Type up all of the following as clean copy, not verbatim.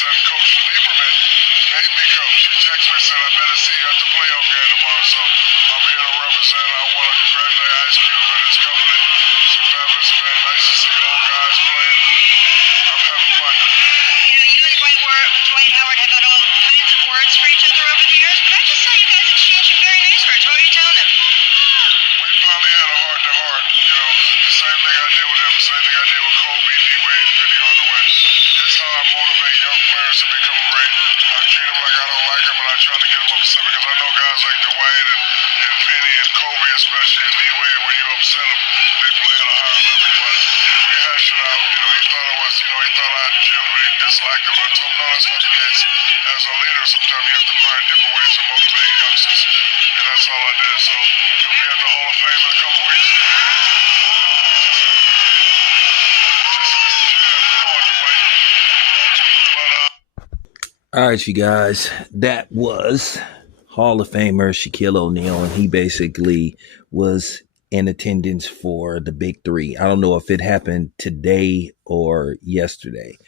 and Coach Lieberman made me come. She texted me and said, I better see you at the playoff game tomorrow. So I'm here to represent. I want to congratulate Ice Cube and his company. It's a fabulous event. Nice to see old guys playing. I'm having fun. You know, you and Dwight Howard have had all kinds of words for each other over the years, but I just saw you guys exchange some very nice words. What were you telling him? We finally had a heart-to-heart. You know, the same thing I did with him, same thing I did with Kobe, D-Wade, Penny Hardaway. This is how I motivate young players to become great. I treat them like I don't like them, and I try to get them upset because I know guys like Dwight and Penny and Kobe, especially, and D-Wade, when you upset them, they play at a higher level. But we hashed it out. You know, he thought it was, you know, he thought I genuinely disliked him. I told him, no, that's not the case. As a leader, sometimes you have to find different ways to motivate youngsters. And that's all I did. So he'll be at the Hall of Fame in a couple weeks. All right, you guys, that was Hall of Famer Shaquille O'Neal, and he basically was in attendance for the Big Three. I don't know if it happened today or yesterday,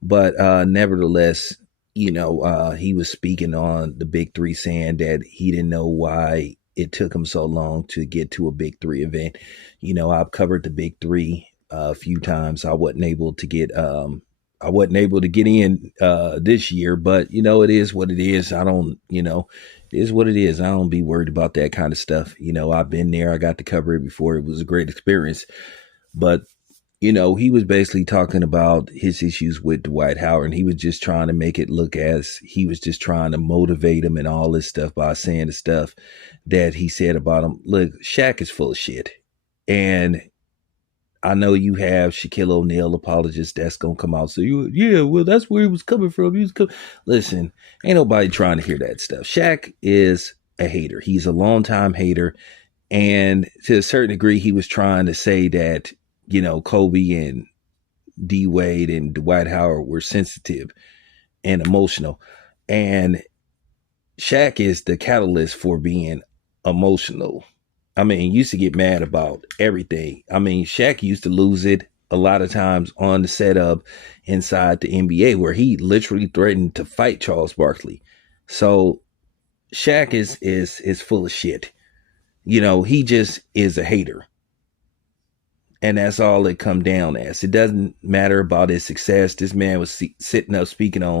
but nevertheless, you know, he was speaking on the Big Three, saying that he didn't know why it took him so long to get to a Big Three event. You know, I've covered the Big Three a few times. I wasn't able to get in this year, but you know, it is what it is. I don't, you know, it is what it is. I don't be worried about that kind of stuff. You know, I've been there. I got to cover it before. It was a great experience. But, you know, he was basically talking about his issues with Dwight Howard, and he was just trying to make it look as he was just trying to motivate him and all this stuff by saying the stuff that he said about him. Look, Shaq is full of shit. And I know you have Shaquille O'Neal apologists that's gonna come out. So well, that's where he was coming from. Listen, ain't nobody trying to hear that stuff. Shaq is a hater. He's a longtime hater, and to a certain degree, he was trying to say that, you know, Kobe and D Wade and Dwight Howard were sensitive and emotional, and Shaq is the catalyst for being emotional. I mean, used to get mad about everything. I mean, Shaq used to lose it a lot of times on the setup inside the NBA, where he literally threatened to fight Charles Barkley. So Shaq is full of shit. You know, he just is a hater. And that's all it come down as. It doesn't matter about his success. This man was sitting up speaking on